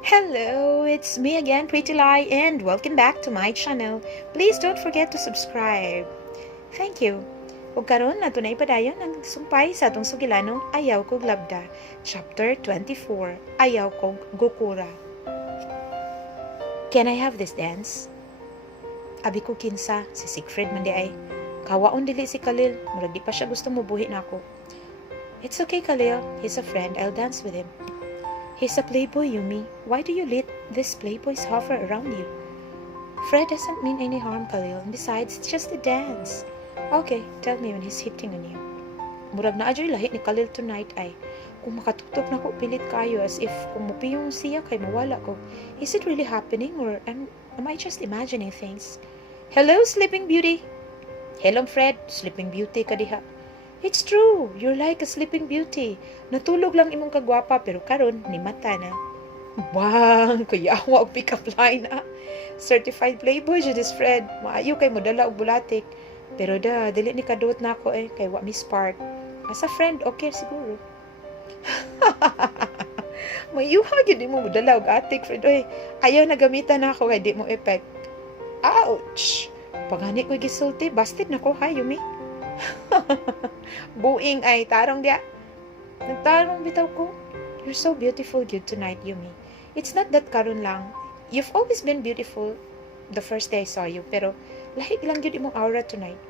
Hello, it's me again, Pretty Lie, and welcome back to my channel. Please don't forget to subscribe. Thank you. Ug karon nato na ipadayon ang sumpay sa atong sugilanong Ayaw Kog Labda, Chapter 24, Ayaw Kog Gukura. Can I have this dance? Abi ko kinsa, si Siegfried man di ay. Kawaon dili si Khalil, murag di pa siya gusto mubuhi na ako. It's okay, Khalil. He's a friend. I'll dance with him. He's a playboy, Yumi. Why do you let these playboys hover around you? Fred doesn't mean any harm, Khalil. And besides, it's just a dance. Okay, tell me when he's hitting on you. Murag na adyo'y lahit ni Khalil tonight ay, kung makatutok na ko pilit kayo as if kung mupiyong siya kay mawala ko. Is it really happening or am I just imagining things? Hello, Sleeping Beauty! Hello, Fred. Sleeping Beauty ka diha. It's true. You're like a sleeping beauty. Natulog lang imong kagwapa pero karon ni mata na. Bang! Kuyawa og pick-up line ah. Certified playboy jud is Fred. Maayo kay modala og bulatik. Pero dili ni kadot na ako kay wa mi spark. As a friend, okay siguro. Mayuha gyud mo modala og atik Fred oy. Ayaw na gamitan na ako kay di mo effect. Ouch! Pagani ko gisulti, busted na ko ha, Yumi. Buing ay tarong dia. Nagtarong bitaw ko. You're so beautiful good tonight, Yumi. It's not that karon lang. You've always been beautiful the first day I saw you, pero lahi lang gyud imong aura tonight.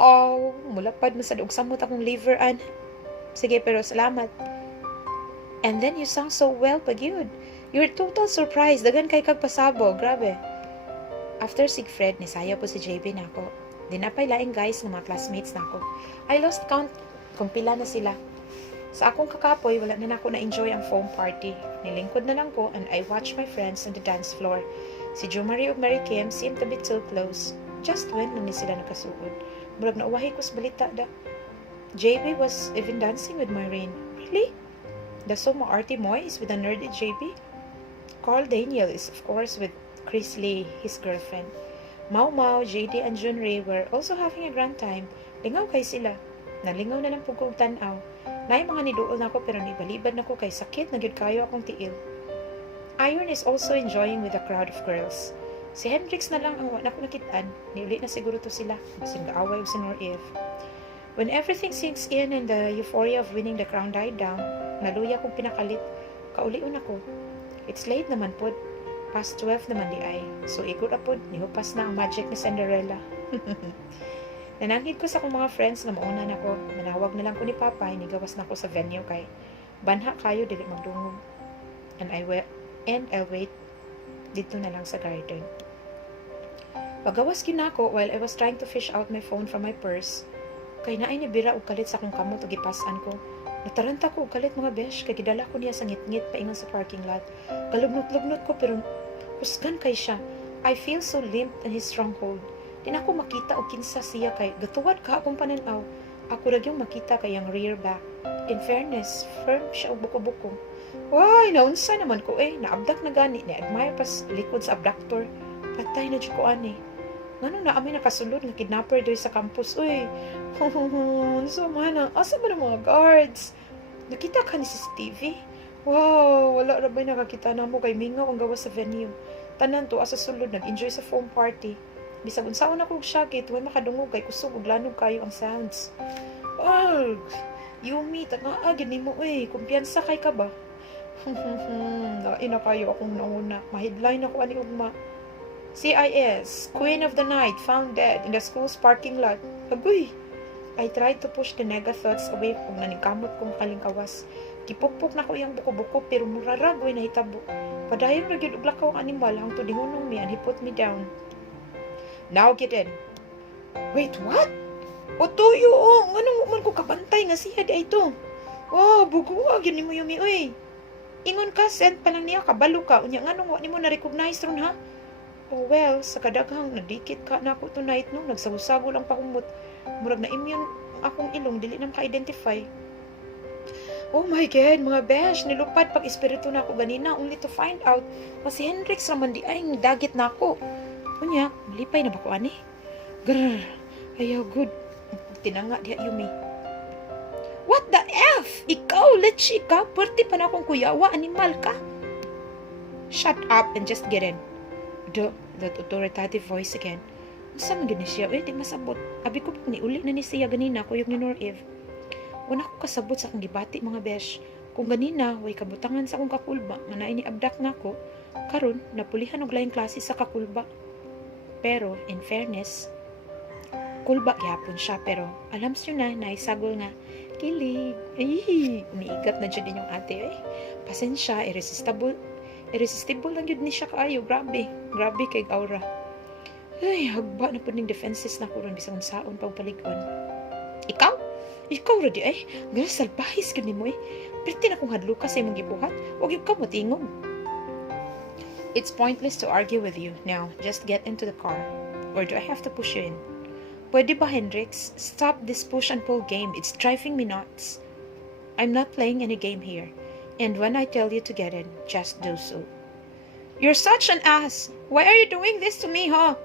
Oh, mulapad mo sa og samot akong liver an. Sige, pero salamat. And then you sang so well pag yun. You're total surprise. Dagan kay kag pasabo. Grabe. After Siegfried, nisaya po si JB na ako. Dinapay laing guys ng mga classmates na ako. I lost count kung pila na sila. Sa akong kakapoy, wala na ako na-enjoy ang foam party. Nilingkod na lang ko and I watched my friends on the dance floor. Si Jo Marie ug Mary Kim seemed a bit so close. Just when nung ni sila nakasugod. Murag na uwahi ko sa balita da. JB was even dancing with Maureen. Really? The Soma Artie Moy is with a nerdy JB? Carl Daniel is of course with Chris Lee, his girlfriend. Mau Mau, JD, and Junri were also having a grand time. Lingaw kay sila. Nalingaw na lang po kong tanaw. Naay mga niduol na ako pero nibalibad na ko kay sakit na gyud kayo akong tiil. Iron is also enjoying with a crowd of girls. Si Hendrix na lang ang wala ko nakitaan. Niuli na siguro to sila. Basin gaaway og si Nor-Eve. When everything sinks in and the euphoria of winning the crown died down, naluya kong pinakalit. Kauliun ako. It's late naman po. Past 12 naman di ay. So ikot apod, nihupas na ang magic ni Cinderella. Nanangid ko sa akong mga friends na mauna na ko. Manawag na lang ko ni Papa, inigawas na ko sa venue kay banha kayo dili magdungog. And I'll wait dito na lang sa garden. Pagawas gyud nako while I was trying to fish out my phone from my purse. Kay naay ni bira og kalit sa akong kamot ug gipas-an ko. Nataranta ko og kalit mga besh kay gidala ko niya sa ngit-ngit paingon sa parking lot. Galubnot-lubnot ko pero husgan kay siya. I feel so limp in his stronghold. Di na ako makita og kinsa siya kay gatuwad ka akong pananaw. Ako ra gyung makita kay ang rear back. In fairness, firm siya og buko-buko. Why, naunsa naman ko naabdak na gani ni admire pas likod sa abductor. Patay na jud ko ani. Ngano na amin nakasulod nga kidnapper doy sa campus. Uy, so man, asa ba ng mga guards? Nakita ka ni CCTV? Wow, wala ra ba nakakita na mo kay mingaw ang gawas sa venue. Tanan to asa sulod nag-enjoy sa foam party. Bisag unsaon ako og syakit, way makadungog kay kusog ug lanog kayo ang sounds. Oh, Yumi, tanaagin nimo kumpiyansa kay ka ba? Naina kayo akong nauna. Ma-headline ako ani ugma. CIS, Queen of the Night, found dead in the school's parking lot. Agoy! I tried to push the nega thoughts away kung naningkamot kong kalingkawas. Kipukpok na ko yung buko-buko pero muraragoy na hitabo. Padayon na gyud og lakaw ang animal hangtod dihunong me and he put me down. Now get in. Wait, what? O tuyo ngano mo man ko kabantay nga siya di ito. Wow, buguwa gyud nimo Yumi oy. Ingon ka sent pa lang niya kabalo ka unya ngano wa nimo na recognize ron ha? Oh well, sa kadaghang nadikit ka na ako tonight no, nagsabusago lang pahumot. Murag na immune akong ilong, dili na maka-identify. Oh my God, mga besh, nilupad pag espiritu na ako ganina only to find out na si Hendrix raman di ay dagit na ako. Kunya, malipay na ba ko ani? Grrr, ayaw good. Tinanga diha Yumi. What the F? Ikaw, lechi ka, perti pa na akong kuyawa, animal ka. Shut up and just get in. That authoritative voice again. Masa man gani siya? Di masabot. Abi ko ni uli na ni siya ganina, kuyog ni Nor Eve. Wala ko kasabot sa akong gibati mga besh. Kung ganina, way kabutangan sa akong kakulba, nga na ini abdak na ko, karon napulihan og laing klase sa kakulba. Pero, in fairness, kulba gyapon siya, pero alam siyo na, naisagol nga, kilig, ay, umiigat na dyan din yung ate, pasensya, irresistible lang yun ni siya kaayo, grabe kay aura. Ay, hagba na po ning defenses na ko ron, bisang saon pang paligon. Ikaw radi ganas salbahis ka ni mo Perti na kung hadlo ka sa imong gibuhat, huwag yung ka matingog. It's pointless to argue with you. Now, just get into the car. Or do I have to push you in? Pwede ba, Hendrix? Stop this push and pull game. It's driving me nuts. I'm not playing any game here. And when I tell you to get in, just do so. You're such an ass! Why are you doing this to me, huh?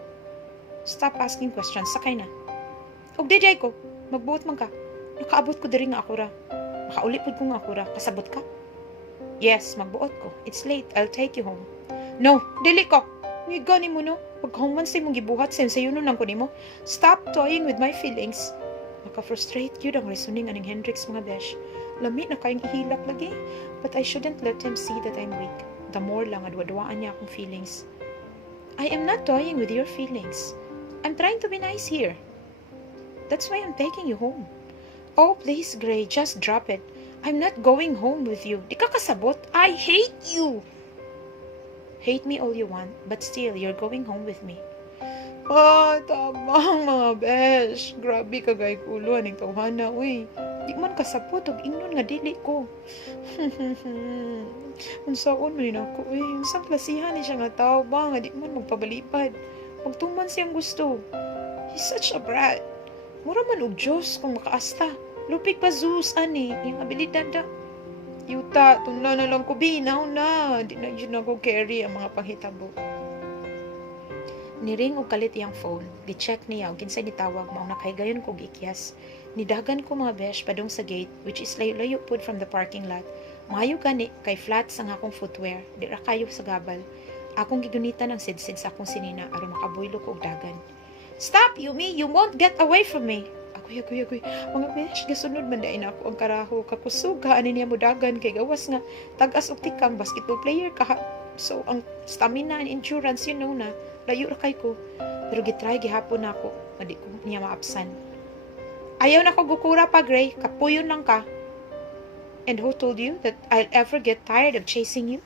Stop asking questions. Sakay na. Og DJ ko, magbuot man ka. Nakaabot ko diri nga ako ra. Makaulit po ko nga ako ra. Kasabot ka? Yes, magbuot ko. It's late. I'll take you home. No, dili ko. Ngiga ni mo no. Pagkahuman sa imong gibuhat, sayo nun lang ko ni mo. Stop toying with my feelings. Maka-frustrate yun ang reasoning aning Hendrix mga besh. Lami na kayong ihilak lagi. But I shouldn't let him see that I'm weak. The more lang adwadwaan niya akong feelings. I am not toying with your feelings. I'm trying to be nice here. That's why I'm taking you home. Oh, please, Gray, just drop it. I'm not going home with you. Di ka kasabot. I hate you. Hate me all you want, but still, you're going home with me. Tamang mga besh. Grabe ka gay kulo aning tawhana, uy. Di man kasabot og ingnon nga dili ko. Unsaon man ako, uy. Unsang klasihan ni siya nga tao ba nga di man magpabalipad. Magtuman siyang gusto. He's such a brat. Mura man og Diyos kung makaasta. Lupig pa Zeus, ani. Yung abilidad da. Yuta, tunda na lang ko, binaw na. Di na yun ako carry ang mga panghitabo. Niring og kalit iyang phone. Gi-check niya og kinsay nitawag mao nakahigayon ko gikyas. Nidagan ko mga besh padung sa gate, which is layo-layo pud from the parking lot. Maayo gani kay flat sa akong footwear. Di ra kayo sa gabal. Akong gigunitan ng sidsid sa akong sinina aron makabuylo ko og dagan. Stop, Yumi! You won't get away from me! Agoy. Mga besh, gasunod man dahin ako ang karaho. Kakusog ka, ani niya mo dagan kay gawas nga. Tagas og tikang basketball player ka. So, ang stamina and endurance, you know na. Layo ra kay ko. Pero gitry gihapon na ako. Madi ko niya maapsan. Ayaw na ko gukura pa, Gray. Kapuyon lang ka. And who told you that I'll ever get tired of chasing you?